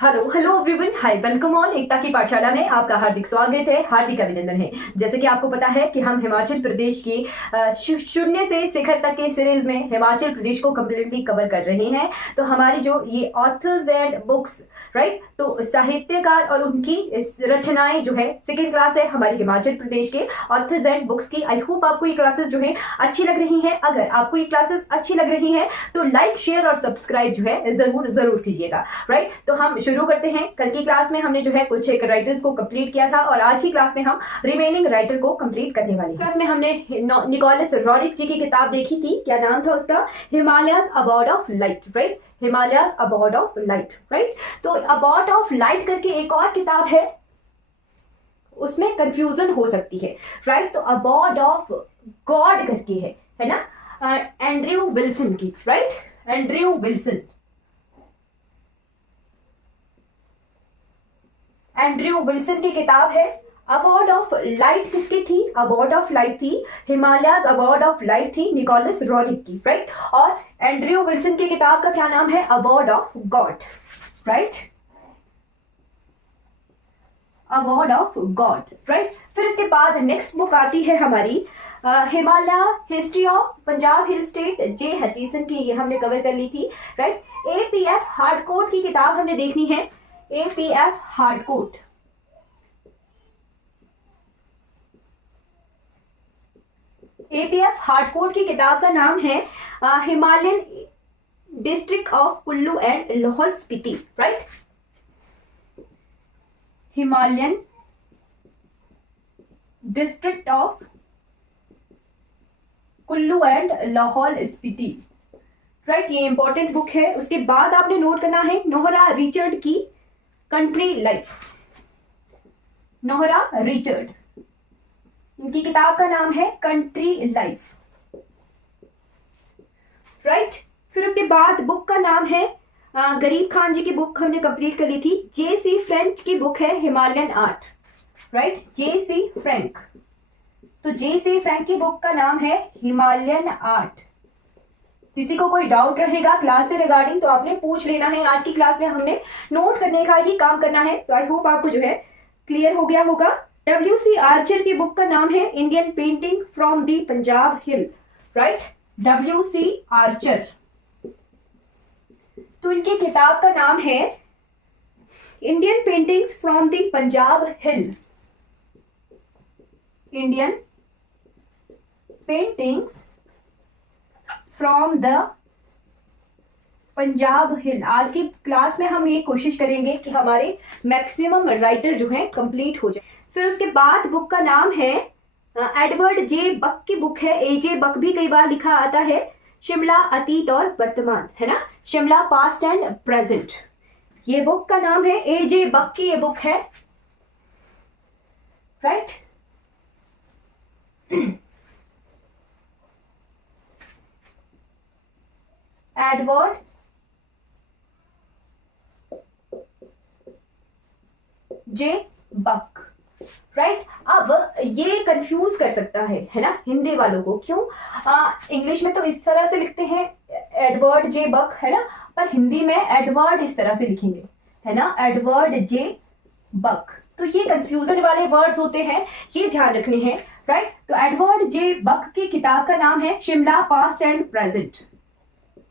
Hello hello everyone, hi, welcome on Ekta की पाठशाला में आपका हार्दिक स्वागत है, हार्दिक अभिनंदन है। जैसे कि आपको पता है कि हम हिमाचल प्रदेश की शून्य से शिखर तक के सीरीज में हिमाचल प्रदेश को कम्प्लीटली कवर कर रहे हैं। तो हमारी जो ये ऑथर्स एंड बुक्स, राइट, तो साहित्यकार और उनकी रचनाएं जो है सेकेंड क्लास है हमारी हिमाचल प्रदेश के ऑथर्स एंड बुक्स की। आई होप आपको ये क्लासेस जो है अच्छी लग रही हैं। अगर आपको ये क्लासेस अच्छी लग रही हैं तो लाइक, शेयर और सब्सक्राइब जो है जरूर कीजिएगा, राइट। तो हम शुरू करते हैं। कल की क्लास में हमने जो है कुछ एक राइटर्स को कंप्लीट किया था और आज की क्लास में हम रिमेनिंग राइटर को कंप्लीट करने वाले हैं। क्लास में हमने निकोलस रॉरिक जी की किताब देखी थी। क्या नाम था उसका? Himalayas abode of light, right. Himalayas abode of light, right. तो अबॉर्ड ऑफ लाइट करके एक और किताब है, उसमें कंफ्यूजन हो सकती है, राइट। तो अबॉर्ड ऑफ गॉड करके है ना, एंड्रयू विल्सन की, right, Andrew Wilson. Andrew Wilson की किताब है। अवार्ड ऑफ लाइट किसकी थी? अवार्ड ऑफ लाइट थी, हिमालयस अवार्ड ऑफ लाइट थी निकोलस रॉरिक की, राइट। और एंड्रयू विल्सन की किताब का क्या नाम है? Award of God, right, award of God, right. फिर इसके बाद नेक्स्ट बुक आती है हमारी Himalaya history of Punjab hill state, J Hutchison की। ये हमने कवर कर ली थी, राइट। एपीएफ हार्डकोट की किताब हमने देखनी है। एपीएफ हार्डकोट, एपीएफ हार्डकोट की किताब का नाम है Himalayan district of Kullu and Lahaul Spiti, right. Himalayan district of Kullu and Lahaul Spiti, right. ये इंपॉर्टेंट बुक है। उसके बाद आपने नोट करना है नोहरा रिचर्ड की कंट्री लाइफ। नोहरा रिचर्ड, इनकी किताब का नाम है कंट्री लाइफ, राइट। फिर उसके बाद बुक का नाम है गरीब खान जी की बुक हमने कंप्लीट कर ली थी। जेसी फ्रेंच की बुक है हिमालयन आर्ट, राइट, जेसी फ्रैंक। तो जेसी फ्रैंक की बुक का नाम है हिमालयन आर्ट। किसी को कोई डाउट रहेगा क्लास से रिगार्डिंग तो आपने पूछ लेना है। आज की क्लास में हमने नोट करने का ही काम करना है। तो आई होप आपको जो है क्लियर हो गया होगा। डब्ल्यू.सी. आर्चर की बुक का नाम है Indian painting from the Punjab hill, right, WC. Archer. तो इनकी किताब का नाम है Indian paintings from the Punjab hill, Indian paintings from the Punjab hill. आज की क्लास में हम ये कोशिश करेंगे कि हमारे मैक्सिमम राइटर जो है कंप्लीट हो जाए। फिर उसके बाद बुक का नाम है एडवर्ड जे बक की बुक है। एजे बक भी कई बार लिखा आता है। शिमला अतीत और वर्तमान, है ना, शिमला पास्ट एंड प्रेजेंट। ये बुक का नाम है, एजे बक की ये बुक है, राइट। एडवर्ड जे बक, राइट। अब ये कंफ्यूज कर सकता है ना हिंदी वालों को। क्यों? इंग्लिश में तो इस तरह से लिखते हैं एडवर्ड जे बक, है ना, पर हिंदी में एडवर्ड इस तरह से लिखेंगे, है ना, एडवर्ड जे बक। तो ये कंफ्यूजन वाले वर्ड्स होते हैं, ये ध्यान रखने हैं, राइट। तो एडवर्ड जे बक की किताब का नाम है Shimla past and present,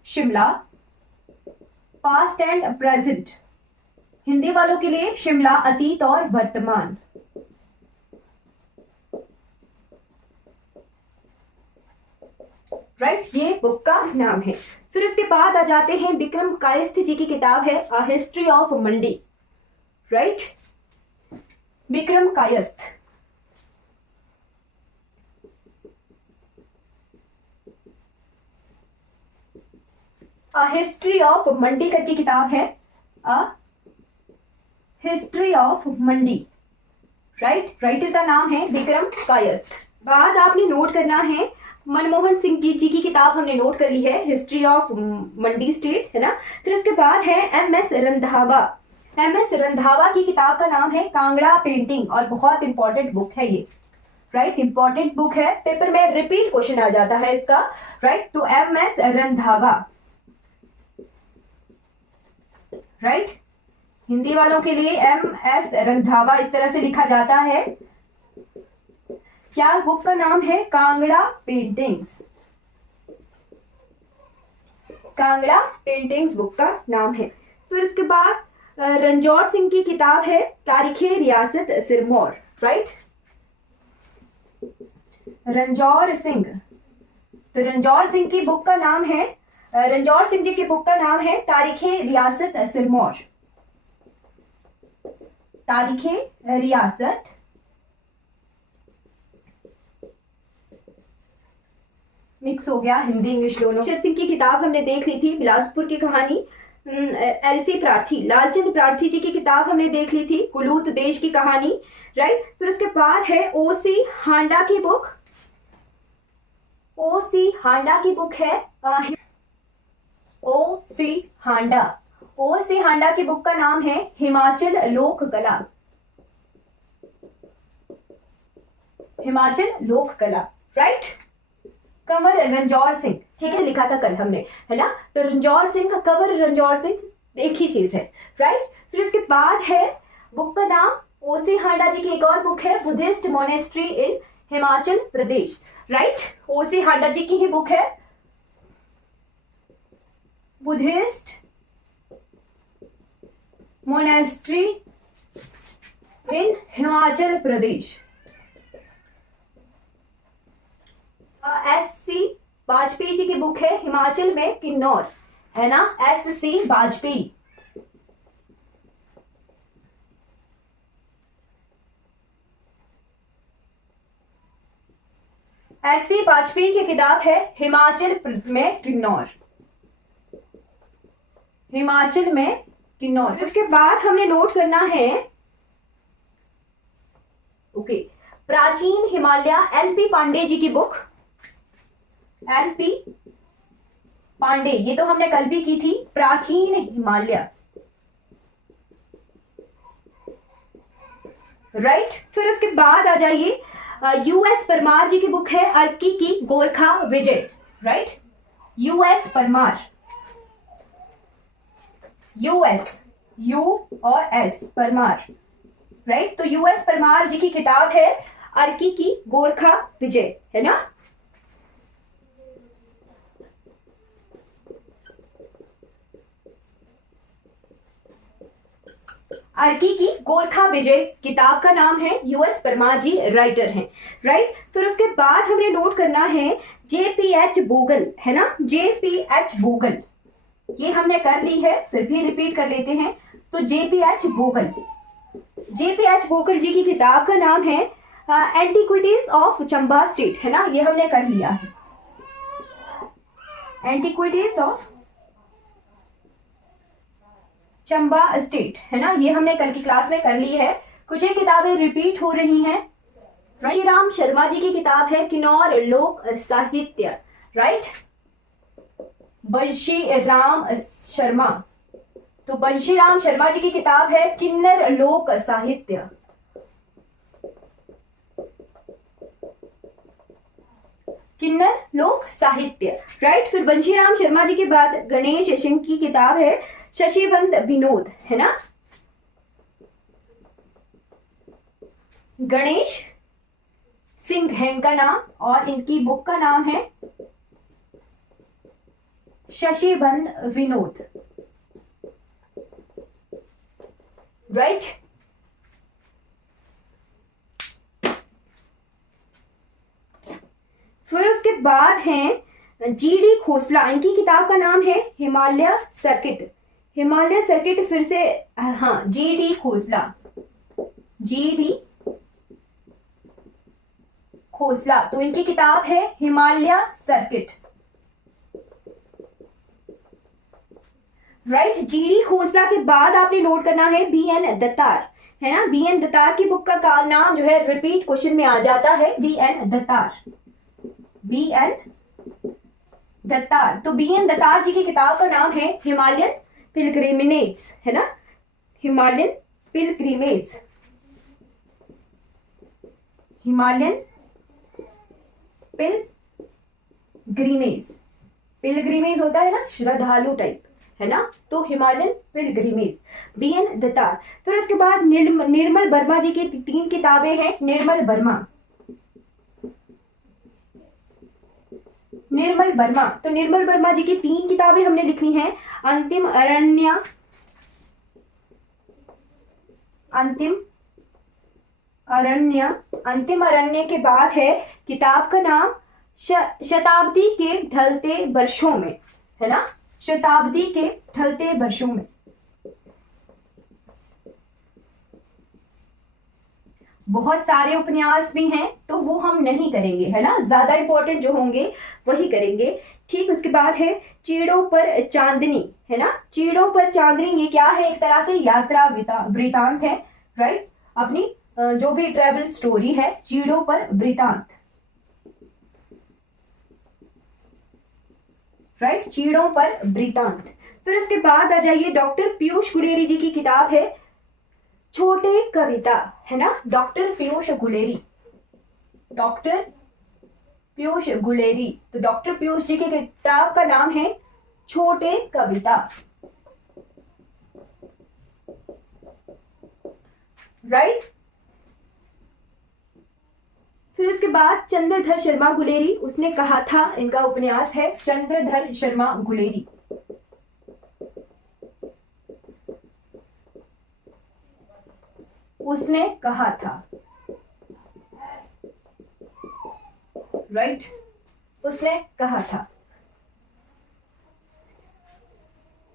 Shimla past and present. Hindi वालों के लिए शिमला अतीत और वर्तमान, राइट, ये बुक का नाम है। फिर इसके बाद आ जाते हैं विक्रम कायस्थ जी की किताब है a history of Mandi, right, Vikram Kayastha. A history of Mandi करके किताब है, a history of Mandi, right. Writer का नाम है विक्रम कायस्थ। बाद आपने नोट करना है मनमोहन सिंह जी की किताब हमने नोट कर ली है, हिस्ट्री ऑफ मंडी स्टेट, है ना। फिर उसके बाद है एम.एस. रंधावा। एम.एस. रंधावा की किताब का नाम है कांगड़ा पेंटिंग और बहुत इंपॉर्टेंट बुक है ये, राइट, इंपॉर्टेंट बुक है। पेपर में रिपीट क्वेश्चन आ जाता है इसका, राइट। तो एम.एस. रंधावा, राइट, हिंदी वालों के लिए MS रंधावा इस तरह से लिखा जाता है। क्या बुक का नाम है? Kangra paintings. Kangra paintings book का नाम है। फिर उसके बाद रणजौर सिंह की किताब है तारीखे रियासत सिरमौर, राइट। रणजौर सिंह, तो रणजौर सिंह की बुक का नाम है, रणजौर सिंह जी की बुक का नाम है तारीखे रियासत सिरमौर। तारीखे रियासत मिक्स हो गया हिंदी इंग्लिश दोनों। शेर सिंह की किताब हमने देख ली थी, बिलासपुर की कहानी। LC प्रार्थी, लालचंद प्रार्थी जी की किताब हमने देख ली थी, कुलूत देश की कहानी, राइट। फिर उसके बाद है OC हांडा की बुक। OC हांडा की बुक है OC हांडा। OC हांडा की बुक का नाम है हिमाचल लोक कला। हिमाचल लोक कला, राइट। कंवर रणजौर सिंह, ठीक है, लिखा था कल हमने, है ना। तो रणजौर सिंह, कंवर रणजौर सिंह एक ही चीज है, राइट। फिर उसके बाद है बुक का नाम OC हांडा जी की एक और बुक है Buddhist monastery in Himachal Pradesh, right. OC Handa ji की ही बुक है Buddhist monastery in Himachal Pradesh. SC Vajpayee ji की बुक है हिमाचल में किन्नौर, है ना। SC वाजपेयी। SC वाजपेयी की किताब है हिमाचल में किन्नौर। हिमाचल में किन्नौर। इसके बाद हमने नोट करना है, ओके, प्राचीन हिमालय, LP पांडे जी की बुक। LP पांडे, ये तो हमने कल भी की थी, प्राचीन हिमालय, राइट। फिर उसके बाद आ जाइए US परमार जी की बुक है अर्की की Gorkha Vijay, right. US Parmar, US, U और S परमार, राइट। तो US परमार जी की किताब है अर्की की गोरखा विजय, है ना। अर्की की गोरखा विजय किताब का नाम है, US परमार जी राइटर हैं, राइट। फिर उसके बाद हमने नोट करना है JPH बोगल, है ना। JPH बोगल, ये हमने कर ली है, फिर भी रिपीट कर लेते हैं। तो JPH बोगल, JPH बोगल जी की किताब का नाम है एंटिक्विटीज ऑफ चंबा स्टेट, है ना। ये हमने कर लिया है, एंटिक्विटीज ऑफ चंबा स्टेट, है ना। ये हमने कल की क्लास में कर ली है। कुछ एक किताबें रिपीट हो रही हैं। बंशीराम शर्मा जी की किताब है किन्नौर लोक साहित्य, राइट। बंशीराम शर्मा, तो बंशीराम शर्मा जी की किताब है किन्नर लोक साहित्य। किन्नर लोक साहित्य, राइट। फिर बंशीराम शर्मा जी के बाद गणेश सिंह की किताब है शशिवंत विनोद, है ना। गणेश सिंह है इनका नाम, और इनकी बुक का नाम है शशिवंत विनोद, राइट। फिर उसके बाद हैं GD खोसला, इनकी किताब का नाम है हिमालय सर्किट। हिमालय सर्किट, फिर से हाँ, GD खोसला, GD खोसला, तो इनकी किताब है Himalaya circuit, right. GD Khosla के बाद आपने नोट करना है BN दत्तार, है ना। BN दत्तार की बुक का नाम जो है रिपीट क्वेश्चन में आ जाता है, BN दत्तार, BN दत्तार। तो BN दत्तार जी की किताब का नाम है हिमालयन पिलग्रिमेज, है ना। Himalayan pilgrimage, Himalayan pilgrimage, pilgrimage होता है ना श्रद्धालु टाइप, है ना, तो हिमालयन पिलग्रिमेज, BN दत्तार। फिर उसके बाद निर्मल वर्मा जी की 3 किताबें हैं। निर्मल वर्मा, तो निर्मल वर्मा जी की 3 किताबें हमने लिखनी है। अंतिम अरण्य, अंतिम अरण्य के बाद है किताब का नाम शताब्दी के ढलते वर्षों में, है ना, शताब्दी के ढलते वर्षों में। बहुत सारे उपन्यास भी हैं तो वो हम नहीं करेंगे, है ना, ज्यादा इंपॉर्टेंट जो होंगे वही करेंगे। ठीक, उसके बाद है चीड़ों पर चांदनी, है ना, चीड़ों पर चांदनी, ये क्या है, एक तरह से यात्रा वृतांत है, राइट, अपनी जो भी ट्रेवल स्टोरी है, चीड़ों पर वृतांत, राइट, चीड़ों पर वृतांत। फिर उसके बाद आ जाइए डॉक्टर पीयूष गुलेरी जी की किताब है छोटे कविता, है ना, डॉक्टर पीयूष गुलेरी, तो डॉक्टर पीयूष जी की किताब का नाम है छोटे कविता, राइट। फिर उसके बाद चंद्रधर शर्मा गुलेरी, उसने कहा था, इनका उपन्यास है चंद्रधर शर्मा गुलेरी। उसने कहा था, राइट, उसने कहा था।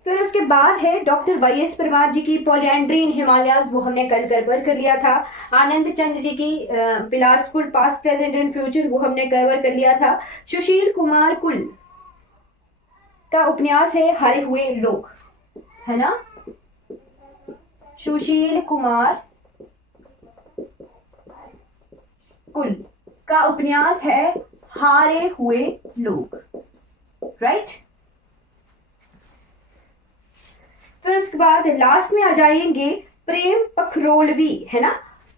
फिर उसके बाद है डॉक्टर YS परमार जी की पॉलिएंड्री इन हिमालयाज, वो हमने कल कवर कर लिया था। आनंद चंद जी की Bilaspur past present and future, वो हमने कवर कर लिया था। सुशील कुमार कुल का उपन्यास है हारे हुए लोग, है ना, सुशील कुमार कुल का उपन्यास है हारे हुए लोग, राइट। फिर उसके बाद लास्ट में आ जाएंगे प्रेम पखरोलवी, है ना,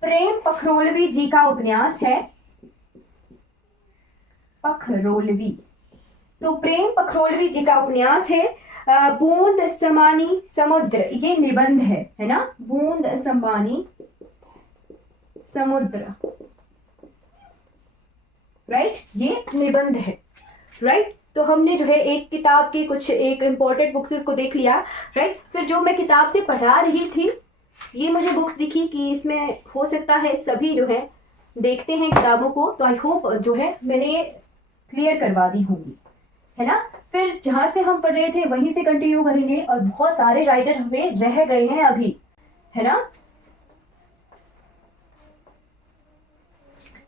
प्रेम पखरोलवी जी का उपन्यास है पखरोलवी, तो प्रेम पखरोलवी जी का उपन्यास है बूंद समानी समुद्र, ये निबंध है ना, बूंद समानी समुद्र, राइट, ये निबंध है, राइट। तो हमने जो है एक किताब की कुछ एक इंपॉर्टेंट बुक्स को देख लिया, राइट। फिर जो मैं किताब से पढ़ा रही थी, ये मुझे बुक्स दिखी कि इसमें हो सकता है सभी जो है देखते हैं किताबों को, तो आई होप जो है मैंने क्लियर करवा दी होंगी, है ना। फिर जहां से हम पढ़ रहे थे वहीं से कंटिन्यू करेंगे, और बहुत सारे राइटर हमें रह गए हैं अभी, है ना।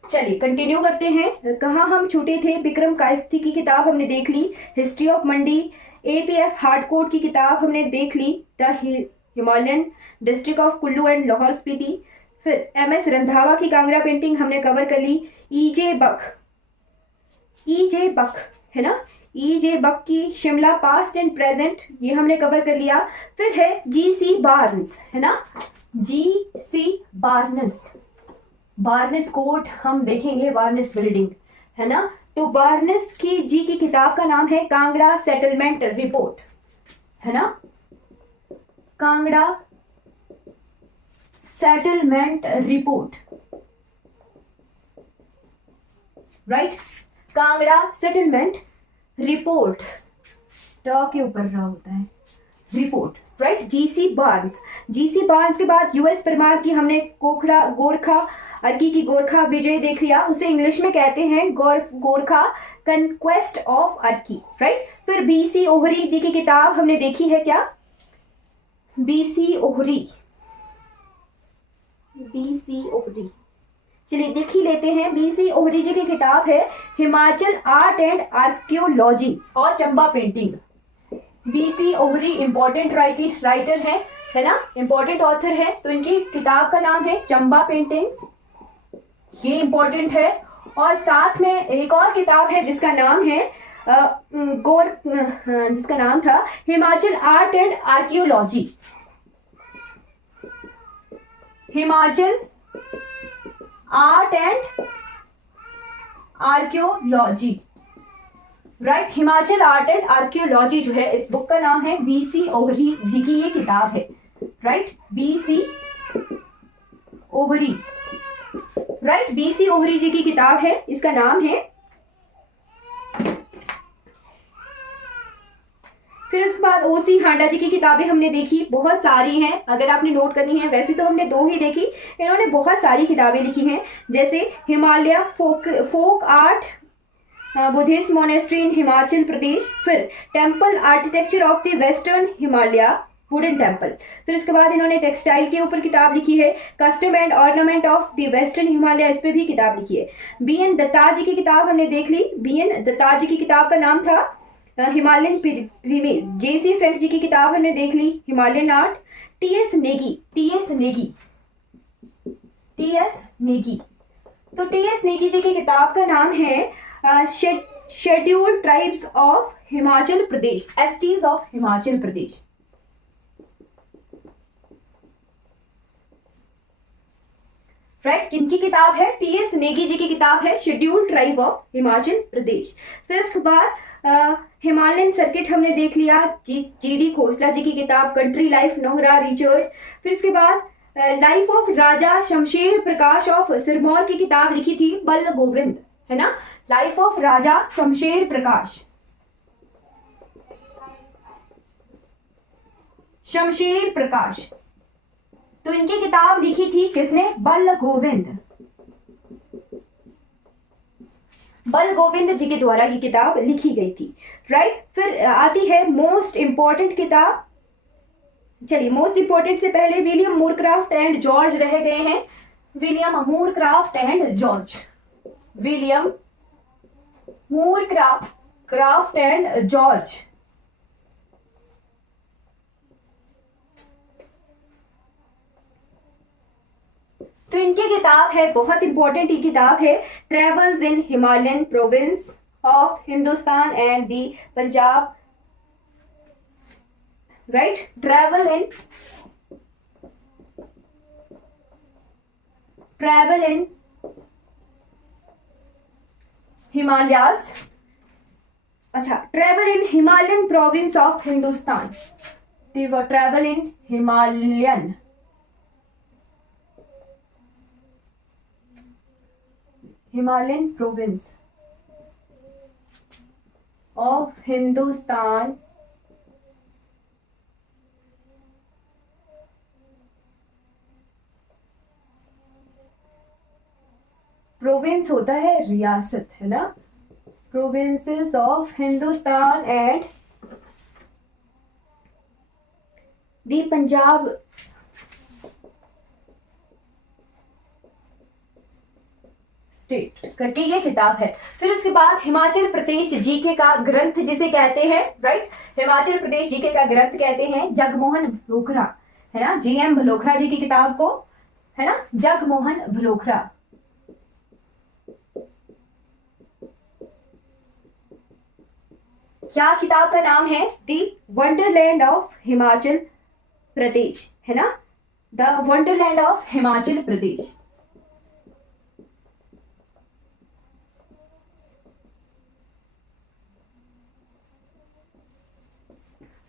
चलिए कंटिन्यू करते हैं। कहाँ हम छूटे थे, विक्रम कायस्थी की किताब हमने देख ली, history of Mandi, APF Harcourt की किताब हमने देख ली, the Himalayan district of Kullu and Lahaul Spiti. फिर MS रंधावा की कांगड़ा पेंटिंग हमने कवर कर ली। EJ बक, है ना, EJ बक की शिमला पास्ट एंड प्रेजेंट, ये हमने कवर कर लिया। फिर है GC बार्न्स, है ना, GC बार्नेस कोर्ट हम देखेंगे, बार्नेस बिल्डिंग, है ना। तो बार्नेस जी की किताब का नाम है कांगड़ा सेटलमेंट रिपोर्ट, है ना, Kangra settlement report, right, Kangra settlement report, ट के ऊपर रहा होता है, रिपोर्ट, राइट। GC बार्न्स के बाद US परमार की हमने गोरखा अर्की की गोरखा विजय देख लिया, उसे इंग्लिश में कहते हैं Gorkha conquest of Arki, right. फिर BC ओहरी जी की किताब हमने देखी है, क्या, BC ओहरी, चलिए देख ही लेते हैं। BC ओहरी जी की किताब है हिमाचल आर्ट एंड आर्कियोलॉजी और Chamba painting. BC Ohri important writer है ना, इंपॉर्टेंट ऑथर है, तो इनकी किताब का नाम है चंबा पेंटिंग्स, ये इंपॉर्टेंट है। और साथ में एक और किताब है जिसका नाम है जिसका नाम था Himachal art and archaeology, Himachal art and archaeology, right, Himachal art and archaeology जो है, इस बुक का नाम है बीसी ओहरी जी की ये किताब है। Right, BC Ohri, right, BC Ohri ji की किताब है, इसका नाम है। फिर उसके बाद ओसी हांडा जी की किताबें हमने देखी, बहुत सारी हैं, अगर आपने नोट करनी है, वैसे तो हमने 2 ही देखी, इन्होंने बहुत सारी किताबें लिखी हैं, जैसे Himalaya folk art, Buddhist monastery in Himachal Pradesh, फिर temple architecture of the western Himalaya wooden temple, फिर उसके बाद इन्होंने टेक्सटाइल के ऊपर किताब लिखी है, custom and ornament of the western Himalaya, इस पे भी किताब लिखी है। बीएन दत्तार जी की किताब हमने देख ली, बीएन दत्तार जी की किताब का नाम था हिमालयन पिलग्रिमेज। जेसी फ्रैंक जी की किताब हमने देख ली, हिमालयन आर्ट। टीएस नेगी, तो टीएस नेगी जी की किताब का नाम है scheduled tribes of Himachal Pradesh, STs of Himachal Pradesh. Right, किनकी किताब है? टीएस नेगी जी की किताब है, scheduled tribe of Himachal Pradesh. फिर उसके बाद हिमालयन सर्किट हमने देख लिया, जीडी खोसला जी की किताब, कंट्री लाइफ नोहरा रिचर्ड। फिर उसके बाद life of Raja Shamsher Prakash of Sirmaur की किताब लिखी थी बल्ल गोविंद, है ना, लाइफ ऑफ राजा शमशेर प्रकाश, शमशेर प्रकाश, तो इनकी किताब लिखी थी किसने? बल्ल गोविंद, बल गोविंद जी के द्वारा ये किताब लिखी गई थी। राइट, फिर आती है मोस्ट इंपॉर्टेंट किताब। चलिए, मोस्ट इंपॉर्टेंट से पहले विलियम मूरक्राफ्ट एंड जॉर्ज रह गए हैं, William Moorcroft and George, William Moorcroft and George. तो इनकी किताब है, बहुत इंपॉर्टेंट ये किताब है, travels in Himalayan province of Hindustan and the Punjab. Right, travel in Himalayas, अच्छा, travel in Himalayan province of Hindustan, travel in Himalayan province of Hindustan province होता है रियासत, है ना, provinces of Hindustan and the Punjab state करके ये किताब है। फिर उसके बाद हिमाचल प्रदेश जीके का ग्रंथ जिसे कहते हैं, राइट, हिमाचल प्रदेश जीके का ग्रंथ कहते हैं जगमोहन भलोखरा, है ना, जीएम भलोखरा जी की किताब को, है ना, जगमोहन भलोखरा। क्या किताब का नाम है? दी वंडरलैंड ऑफ हिमाचल प्रदेश, है ना, the Wonderland of Himachal Pradesh.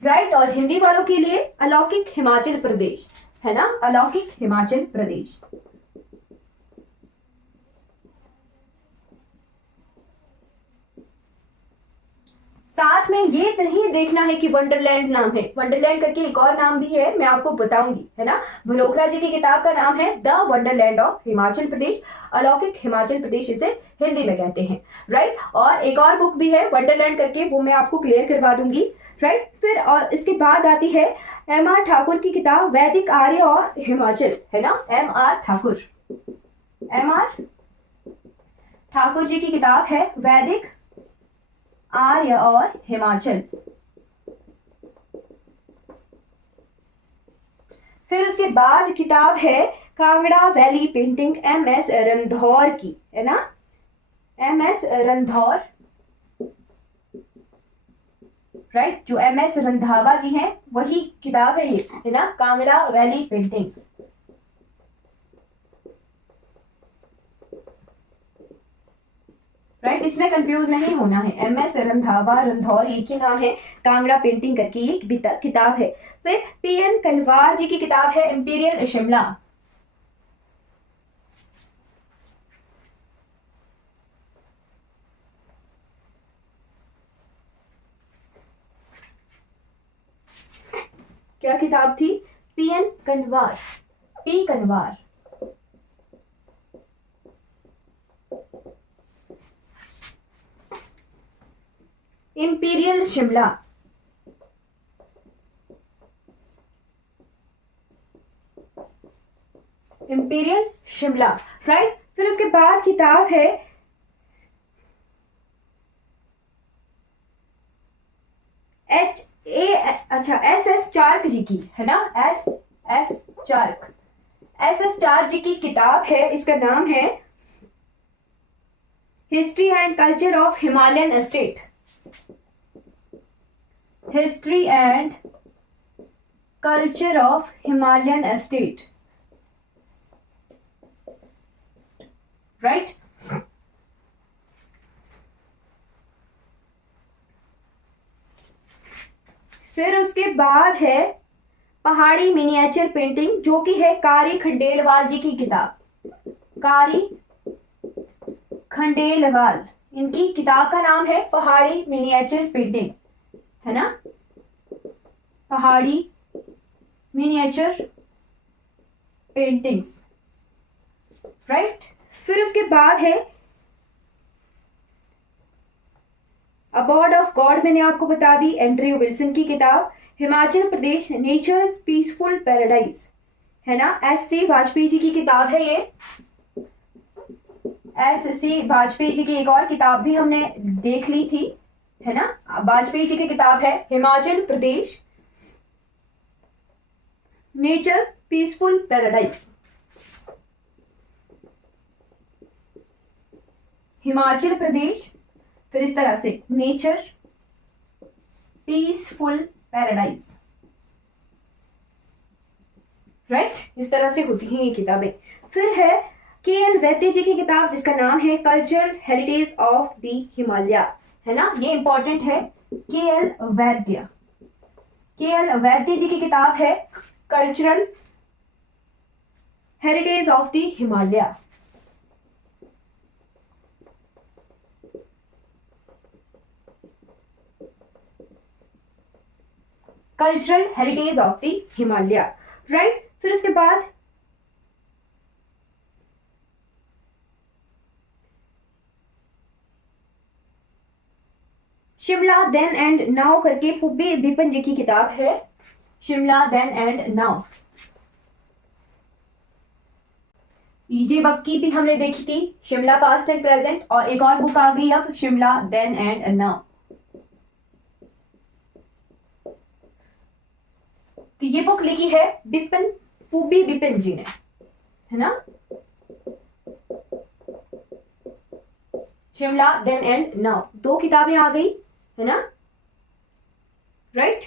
Right, और हिंदी वालों के लिए अलौकिक हिमाचल प्रदेश, है ना, अलौकिक हिमाचल प्रदेश। साथ में ये नहीं देखना है कि वंडरलैंड नाम है, वंडरलैंड करके एक और नाम भी है, मैं आपको बताऊंगी, है ना। भलोखरा जी की किताब का नाम है द वंडरलैंड ऑफ हिमाचल प्रदेश, अलौकिक हिमाचल प्रदेश इसे हिंदी में कहते हैं। राइट, और एक और बुक भी है वंडरलैंड करके, वो मैं आपको क्लियर करवा दूंगी। राइट, फिर और इसके बाद आती है एम.आर. ठाकुर की किताब वैदिक आर्य और हिमाचल, है ना, एम.आर. ठाकुर जी की किताब है वैदिक आर्य और हिमाचल। फिर उसके बाद किताब है कांगड़ा वैली पेंटिंग एम.एस. रंधौर की, है ना, एम.एस. रंधौर, राइट, जो एम.एस. रंधावा जी हैं वही किताब है ये, है ना, कांगड़ा वैली पेंटिंग। राइट, इसमें कंफ्यूज नहीं होना है। MS रंधावा रंधौर एक ही नाम है, कांगड़ा पेंटिंग करके ये किताब है। फिर PN कनवार जी की किताब है इंपीरियल शिमला। क्या किताब थी? PN Kanwar, P Kanwar. Imperial Shimla. Imperial Shimla, right. फिर उसके बाद किताब है SS चार्क जी की, है ना, SS चार्क। SS चार्क जी की किताब है, इसका नाम है history and culture of Himalayan state. History and culture of Himalayan state, right. फिर उसके बाद है पहाड़ी मिनिएचर पेंटिंग, जो कि है कारी खंडेलवाल जी की किताब। कारी खंडेलवाल, इनकी किताब का नाम है पहाड़ी मिनिएचर पेंटिंग, है ना, पहाड़ी मिनिएचर पेंटिंग्स, राइट। फिर उसके बाद है अबॉर्ड ऑफ गॉड, मैंने आपको बता दी, एंड्रयू विल्सन की किताब। Himachal Pradesh natures peaceful paradise, है ना, SC वाजपेयी जी की किताब है ये। SC वाजपेयी जी की एक और किताब भी हमने देख ली थी, है ना, वाजपेयी जी की किताब है हिमाचल प्रदेश natures peaceful paradise. Himachal Pradesh, फिर इस तरह से नेचर पीसफुल पैराडाइज, राइट, इस तरह से होती हैं ये किताबें। फिर है KL वैद्य जी की किताब, जिसका नाम है cultural heritage of the Himalaya, है ना, ये इंपॉर्टेंट है। KL वैद्य, KL वैद्य जी की किताब है cultural heritage of the Himalaya. Cultural heritage of the Himalaya, right. फिर उसके बाद शिमला देन एंड नाउ करके पुब्बी बिपिन जी की किताब है, Shimla then and now. EJ बक्की भी हमने देखी थी, शिमला पास्ट एंड प्रेजेंट, और एक और बुक आ गई अब, शिमला देन एंड नाउ। तो ये बुक लिखी है पुब्बी बिपिन जी ने, है ना, शिमला देन एंड नाउ। 2 किताबें आ गई, है ना, राइट।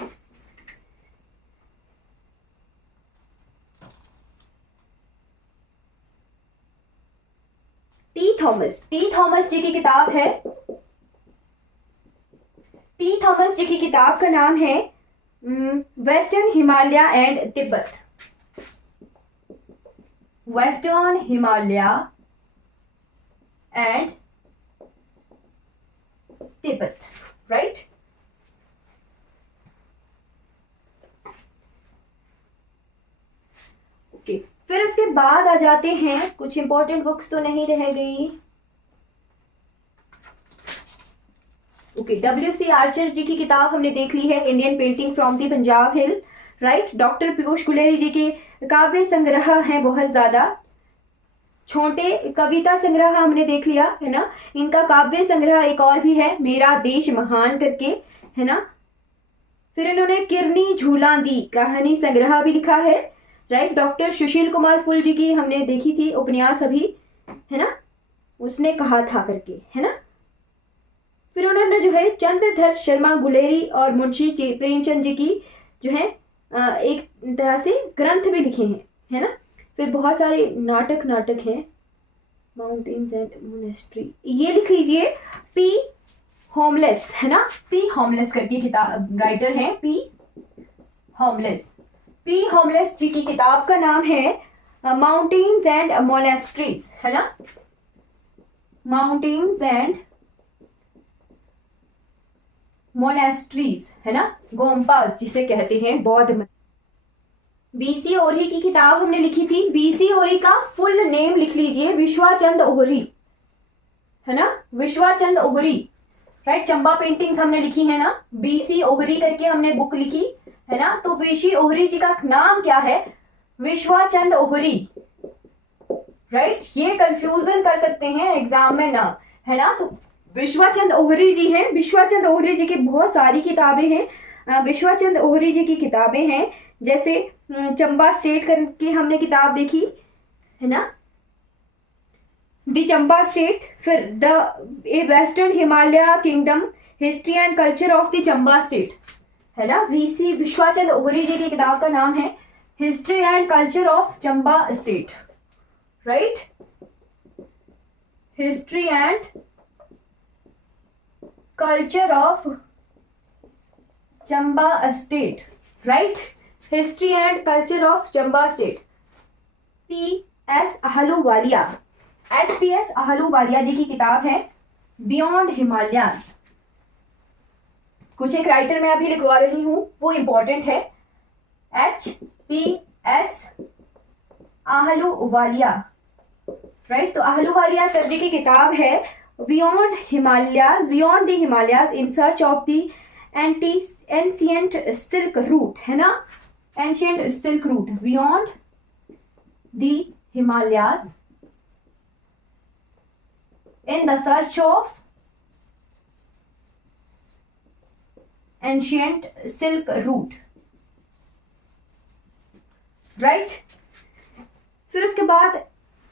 टी थॉमस जी की किताब है, टी थॉमस जी की किताब का नाम है western Himalaya and Tibet. Western Himalaya and Tibet, right. Okay, फिर उसके बाद आ जाते हैं, कुछ इंपॉर्टेंट बुक्स तो नहीं रह गई। ओके, WC आर्चर जी की किताब हमने देख ली है, Indian painting from the Punjab hill, right. Doctor Piyush Guleri ji के काव्य संग्रह हैं बहुत ज्यादा। छोटे कविता संग्रह हमने देख लिया, है ना। इनका काव्य संग्रह एक और भी है, मेरा देश महान करके, है ना। फिर इन्होंने किरनी झूला दी कहानी संग्रह भी लिखा है, right. Doctor Sushil Kumar full जी की हमने देखी थी उपन्यास अभी, है ना, उसने कहा था करके, है ना। फिर उन्होंने जो है चंद्रधर शर्मा गुलेरी और मुंशी प्रेमचंद जी की जो है एक तरह से ग्रंथ भी लिखे हैं, है ना। फिर बहुत सारे नाटक हैं, माउंटेन्स एंड मोनेस्ट्री, ये लिख लीजिए। पी होमलेस है ना, पी होमलेस करके किताब राइटर हैं, पी होमलेस। पी होमलेस जी की किताब का नाम है माउंटेन्स एंड मोनेस्ट्रीज, है ना, माउंटेन्स एंड मोनेस्ट्रीज, है ना, गोम्पास जिसे कहते हैं, बौद्ध। बीसी ओरी की किताब हमने लिखी थी। बीसी ओरी का फुल नेम लिख लीजिए, विश्वाचंद ओहरी, है ना, विश्वाचंद ओहरी, राइट। चंबा पेंटिंग्स हमने लिखी है ना, बीसी ओहरी करके हमने बुक लिखी है ना। तो बीसी ओहरी जी का नाम क्या है, विश्वाचंद ओहरी, राइट। ये कंफ्यूजन कर सकते हैं एग्जाम में ना, है ना। तो विश्वाचंद ओहरी जी हैं, विश्वाचंद ओहरी जी की बहुत सारी किताबें हैं। विश्वाचंद ओहरी जी की किताबें हैं, जैसे चंबा स्टेट करके हमने किताब देखी है ना, दी चंबा स्टेट, फिर the A western Himalaya kingdom, history and culture of the Chamba state, है ना। वीसी विश्वाचंद ओहरी जी की किताब का नाम है history and culture of Chamba state, right, history and culture of Chamba state, right, history and culture of Chamba state. P S Ahluwalia, HPS. Ahluwalia ji की किताब है बियॉन्ड हिमालयाज। कुछ एक राइटर मैं अभी लिखवा रही हूं, वो इंपॉर्टेंट है, एच.पी.एस. आहलूवालिया, राइट। तो आहलूवालिया सर जी की किताब है beyond Himalayas, beyond the Himalayas in search of the ancient silk route, है ना, ancient silk route, beyond the Himalayas in the search of ancient silk route, right. फिर उसके बाद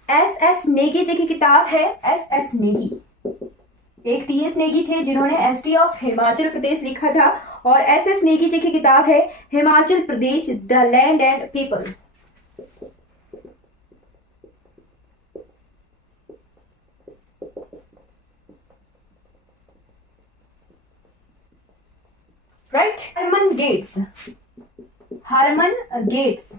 एस नेगी जी की किताब है, एस नेगी, एक टी.एस. नेगी थे जिन्होंने एसटी ऑफ हिमाचल प्रदेश लिखा था, और एस नेगी जी की किताब है Himachal Pradesh the land and people. Right. Hermann Goetz, Hermann Goetz,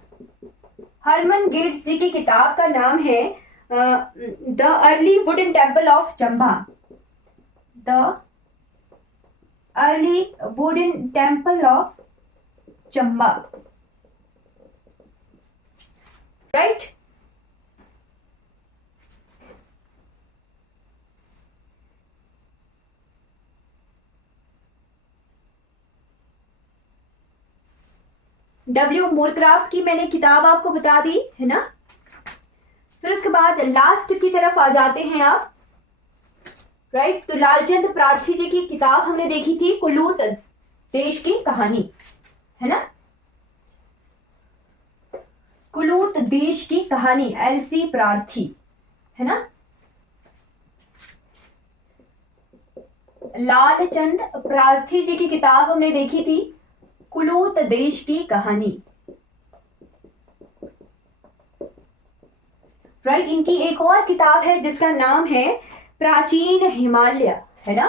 Hermann Goetz ji की किताब का नाम है the early wooden temple of Chamba, the early wooden temple of Chamba, right. W Moorcroft की मैंने किताब आपको बता दी है ना। फिर उसके बाद लास्ट की तरफ आ जाते हैं आप, राइट। तो लालचंद प्रार्थी जी की किताब हमने देखी थी, कुलूत देश की कहानी, है ना, कुलूत देश की कहानी, एल.सी. प्रार्थी, है ना। लालचंद प्रार्थी जी की किताब हमने देखी थी, कुलूत देश की कहानी, राइट। इनकी एक और किताब है जिसका नाम है प्राचीन हिमालय, है ना,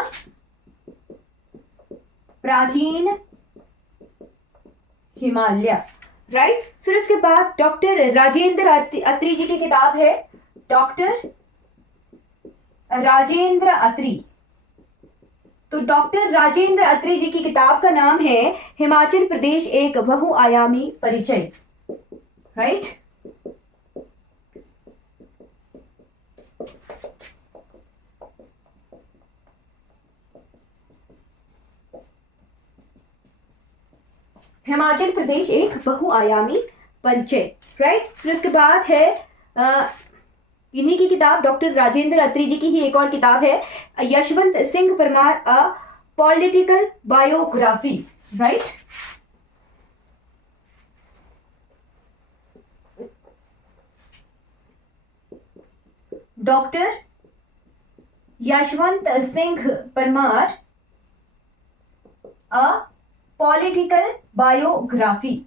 प्राचीन हिमालय, राइट। फिर उसके बाद डॉक्टर राजेंद्र अत्री जी की किताब है, डॉक्टर राजेंद्र अत्री। तो डॉक्टर राजेंद्र अत्री जी की किताब का नाम है हिमाचल प्रदेश एक बहुआयामी परिचय, राइट। हिमाचल प्रदेश एक बहुआयामी परिचय, राइट। फिर उसके बाद है इन्हीं की किताब डॉक्टर राजेंद्र अत्री जी की ही एक और किताब है Yashwant Singh Parmar a political biography, right. Doctor Yashwant Singh Parmar a political biography.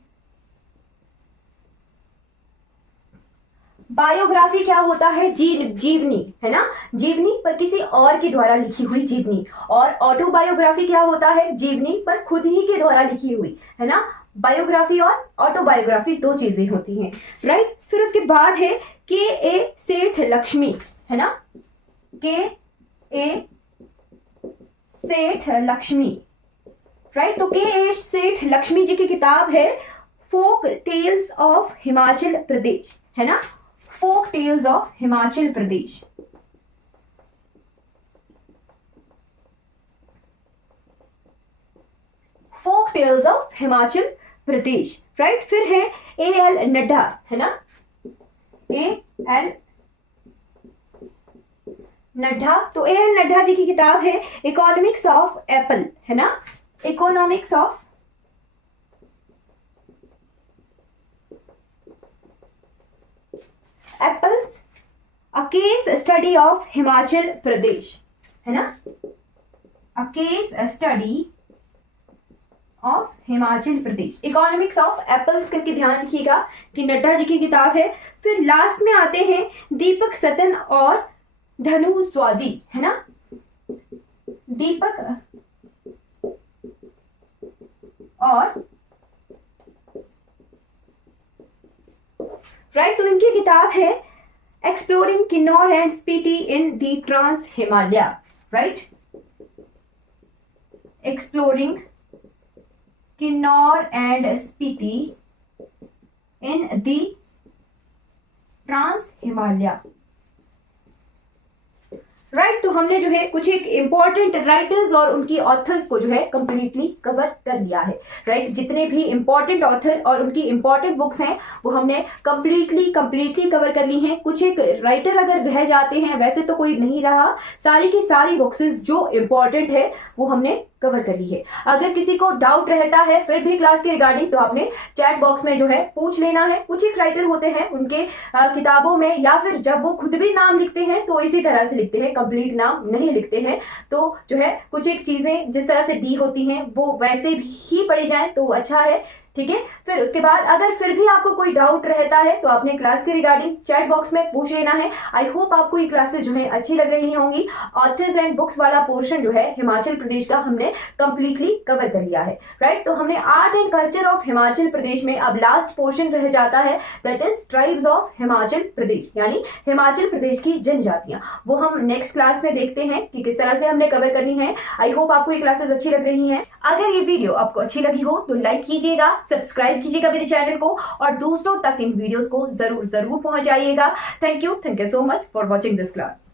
Biography क्या होता है? जीवनी, है ना, जीवनी पर किसी और के द्वारा लिखी हुई जीवनी। और ऑटोबायोग्राफी क्या होता है? जीवनी पर खुद ही के द्वारा लिखी हुई, है ना। बायोग्राफी और ऑटोबायोग्राफी दो चीजें होती हैं, राइट। फिर उसके बाद है के ए सेठ लक्ष्मी, है ना, के ए सेठ लक्ष्मी, राइट। तो के ए सेठ लक्ष्मी जी की किताब है folk tales of Himachal Pradesh, है ना, folk tales of Himachal Pradesh. Folk tales of Himachal Pradesh, right. फिर है ए एल नड्डा, है ना, ए एल नड्डा। तो ए एल नड्डा जी की किताब है इकोनॉमिक्स ऑफ एप्पल, है ना, economics of apples, a case study of Himachal Pradesh, है ना, a case study of Himachal Pradesh. Economics of apples करके ध्यान रखिएगा कि नड्डा जी की किताब है। फिर लास्ट में आते हैं दीपक सतन और धनु स्वादी, है ना, दीपक और राइट। तो इनकी किताब है exploring Kinnaur and Spiti in the trans Himalaya, right, exploring Kinnaur and Spiti in the trans Himalaya, right. तो हमने जो है कुछ एक इंपॉर्टेंट राइटर्स और उनकी ऑथर्स को जो है कंप्लीटली कवर कर लिया है, राइट। जितने भी इंपॉर्टेंट ऑथर और उनकी इंपॉर्टेंट बुक्स हैं वो हमने कंप्लीटली कवर कर ली हैं। कुछ एक राइटर अगर रह जाते हैं, वैसे तो कोई नहीं रहा, सारी की सारी बुक्सेस जो इंपॉर्टेंट है वो हमने कवर कर ली है। अगर किसी को डाउट रहता है फिर भी क्लास के रिगार्डिंग, तो आपने चैट बॉक्स में जो है पूछ लेना है। कुछ एक राइटर होते हैं उनके किताबों में या फिर जब वो खुद भी नाम लिखते हैं तो इसी तरह से लिखते हैं, कंप्लीट नाम नहीं लिखते हैं। तो जो है कुछ एक चीजें जिस तरह से दी होती हैं वो वैसे ही पढ़ी जाए तो अच्छा है, ठीक है। फिर उसके बाद अगर फिर भी आपको कोई डाउट रहता है तो आपने क्लास के रिगार्डिंग चैट बॉक्स में पूछ लेना है। आई होप आपको ये क्लासेस जो है अच्छी लग रही होंगी। ऑथर्स एंड बुक्स वाला पोर्शन जो है हिमाचल प्रदेश का हमने कंप्लीटली कवर कर लिया है, राइट। तो हमने art and culture of Himachal Pradesh में अब लास्ट पोर्शन रह जाता है, that is tribes of Himachal Pradesh, यानी हिमाचल प्रदेश की जनजातियां। वो हम नेक्स्ट क्लास में देखते हैं कि किस तरह से हमने कवर करनी है। आई होप आपको ये क्लासेस अच्छी लग रही हैं। अगर ये वीडियो आपको अच्छी लगी हो तो लाइक कीजिएगा, सब्सक्राइब कीजिएगा मेरे चैनल को और दूसरों तक इन वीडियोस को जरूर पहुंचाइएगा। Thank you so much for watching this class.